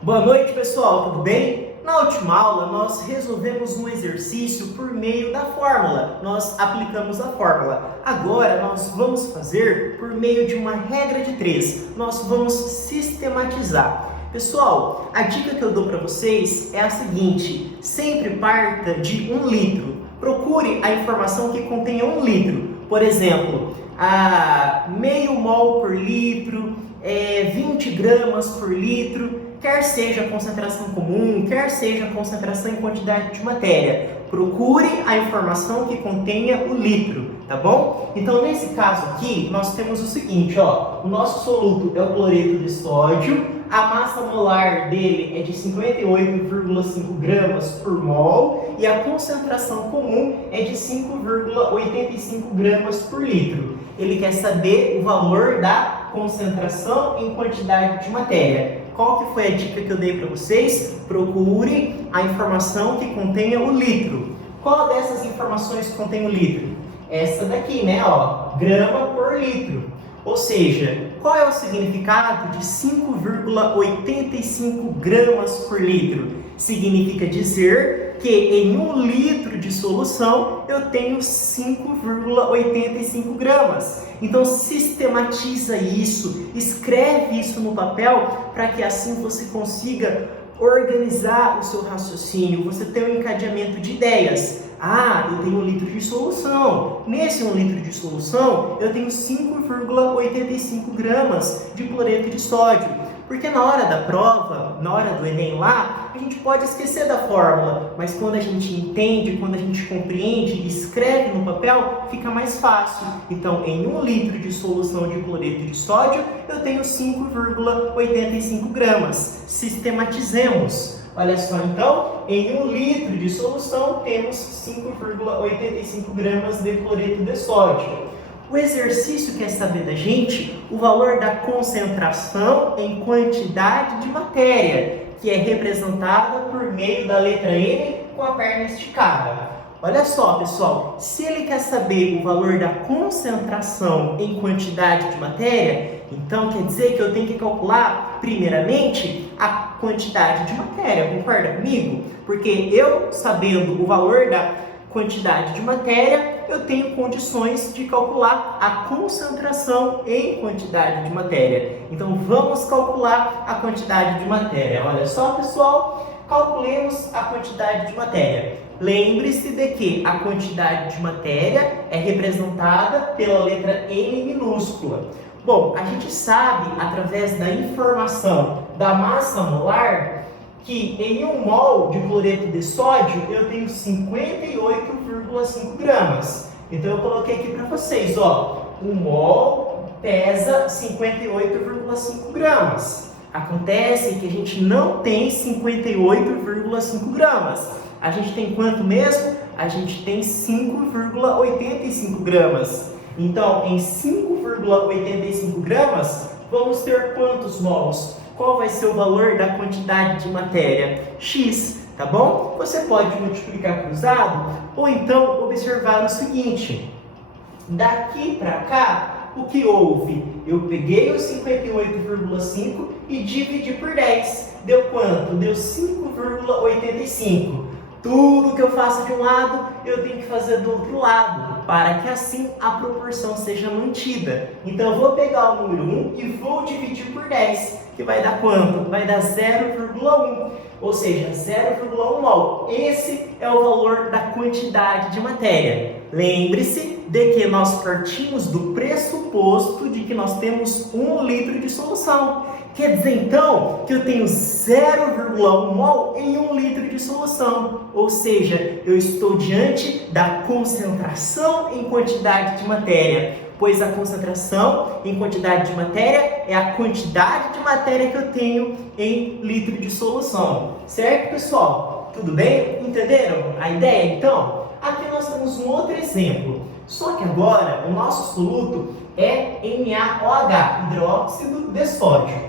Boa noite, pessoal, tudo bem? Na última aula, nós resolvemos um exercício por meio da fórmula. Nós aplicamos a fórmula. Agora, nós vamos fazer por meio de uma regra de 3. Nós vamos sistematizar. Pessoal, a dica que eu dou para vocês é a seguinte: sempre parta de 1 litro. Procure a informação que contenha 1 litro. Por exemplo, meio mol por litro, 20 gramas por litro. Quer seja a concentração comum, quer seja a concentração em quantidade de matéria. Procure a informação que contenha o litro, tá bom? Então, nesse caso aqui, nós temos o seguinte, ó. O nosso soluto é o cloreto de sódio, a massa molar dele é de 58,5 gramas por mol e a concentração comum é de 5,85 gramas por litro. Ele quer saber o valor da concentração em quantidade de matéria. Qual que foi a dica que eu dei para vocês? Procure a informação que contenha o litro. Qual dessas informações contém o litro? Essa daqui, né? Ó, grama por litro. Ou seja, qual é o significado de 5,85 gramas por litro? Significa dizer que em 1 litro de solução eu tenho 5,85 gramas. Então sistematiza isso, escreve isso no papel para que assim você consiga organizar o seu raciocínio, você tem um encadeamento de ideias. Eu tenho 1 litro de solução. Nesse 1 litro de solução, eu tenho 5,85 gramas de cloreto de sódio. Porque na hora da prova, na hora do Enem lá, a gente pode esquecer da fórmula, mas quando a gente entende, quando a gente compreende e escreve no papel, fica mais fácil. Então, em 1 litro de solução de cloreto de sódio, eu tenho 5,85 gramas. Sistematizemos. Olha só, então, em 1 litro de solução, temos 5,85 gramas de cloreto de sódio. O exercício quer saber da gente o valor da concentração em quantidade de matéria, que é representada por meio da letra M com a perna esticada. Olha só, pessoal, se ele quer saber o valor da concentração em quantidade de matéria, então quer dizer que eu tenho que calcular, primeiramente, a quantidade de matéria, concorda comigo? Porque eu, sabendo o valor da quantidade de matéria, eu tenho condições de calcular a concentração em quantidade de matéria. Então, vamos calcular a quantidade de matéria. Olha só, pessoal, calculemos a quantidade de matéria. Lembre-se de que a quantidade de matéria é representada pela letra M minúscula. Bom, a gente sabe, através da informação da massa molar, que em 1 mol de cloreto de sódio eu tenho 58,5 gramas. Então eu coloquei aqui para vocês, ó, 1 mol pesa 58,5 gramas. Acontece que a gente não tem 58,5 gramas. A gente tem quanto mesmo? A gente tem 5,85 gramas. Então, em 5,85 gramas, vamos ter quantos mols? Qual vai ser o valor da quantidade de matéria? X, tá bom? Você pode multiplicar cruzado ou então observar o seguinte. Daqui para cá, o que houve? Eu peguei os 58,5 e dividi por 10. Deu quanto? Deu 5,85. Tudo que eu faço de um lado, eu tenho que fazer do outro lado, para que assim a proporção seja mantida. Então eu vou pegar o número 1 e vou dividir por 10, que vai dar quanto? Vai dar 0,1, ou seja, 0,1 mol. Esse é o valor da quantidade de matéria. Lembre-se de que nós partimos do pressuposto de que nós temos 1 litro de solução. Quer dizer, então, que eu tenho 0,1 mol em 1 litro de solução. Ou seja, eu estou diante da concentração em quantidade de matéria, pois a concentração em quantidade de matéria é a quantidade de matéria que eu tenho em litro de solução. Certo, pessoal? Tudo bem? Entenderam a ideia, então? Aqui nós temos um outro exemplo. Só que agora o nosso soluto é NaOH, hidróxido de sódio.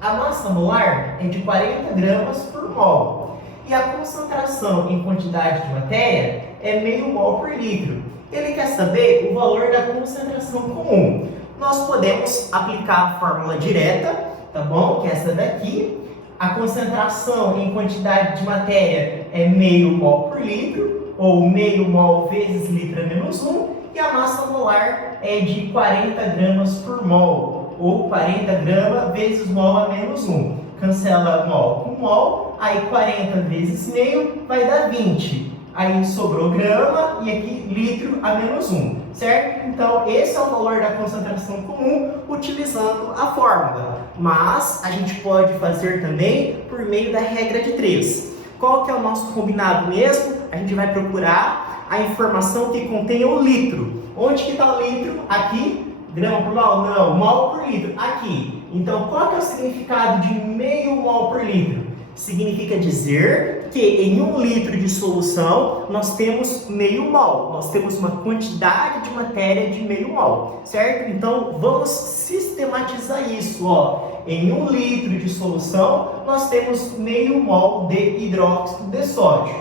A massa molar é de 40 gramas por mol e a concentração em quantidade de matéria é meio mol por litro. Ele quer saber o valor da concentração comum. Nós podemos aplicar a fórmula direta, tá bom? Que é essa daqui. a concentração em quantidade de matéria é meio mol por litro, ou meio mol vezes litro a menos 1, e a massa molar é de 40 gramas por mol, ou 40 gramas vezes mol a menos 1. Cancela mol com mol, aí 40 vezes meio vai dar 20. Aí sobrou grama e aqui litro a menos 1, certo? Então esse é o valor da concentração comum utilizando a fórmula. Mas a gente pode fazer também por meio da regra de 3. Qual que é o nosso combinado mesmo? A gente vai procurar a informação que contém o litro. Onde que está o litro? Aqui. Grama por mol? Não. Mol por litro? Aqui. Então qual que é o significado de meio mol por litro? Significa dizer que em 1 litro de solução nós temos meio mol, nós temos uma quantidade de matéria de meio mol, certo? Então vamos sistematizar isso, ó. Em 1 litro de solução nós temos meio mol de hidróxido de sódio.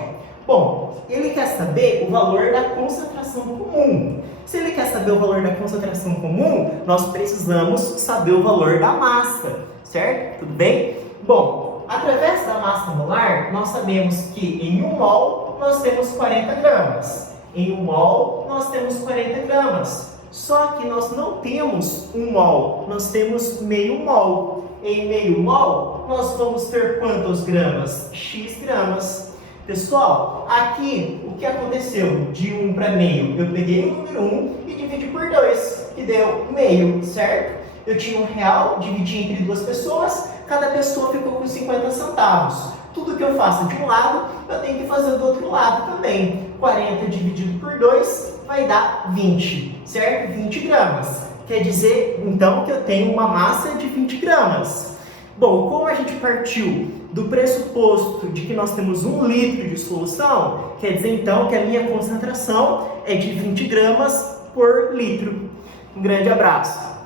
Bom, ele quer saber o valor da concentração comum. Se ele quer saber o valor da concentração comum, nós precisamos saber o valor da massa, certo? Tudo bem? Bom, através da massa molar, nós sabemos que em 1 mol nós temos 40 gramas. Em 1 mol nós temos 40 gramas. Só que nós não temos 1 mol, nós temos meio mol. Em meio mol nós vamos ter quantas gramas? X gramas. Pessoal, aqui o que aconteceu de 1 para meio? Eu peguei o número 1 e dividi por 2, que deu meio, certo? Eu tinha R$1, dividi entre 2 pessoas, cada pessoa ficou com 50 centavos. Tudo que eu faço de um lado, eu tenho que fazer do outro lado também. 40 dividido por 2 vai dar 20, certo? 20 gramas. Quer dizer, então, que eu tenho uma massa de 20 gramas. Bom, como a gente partiu do pressuposto de que nós temos 1 litro de solução, quer dizer, então, que a minha concentração é de 20 gramas por litro. Um grande abraço.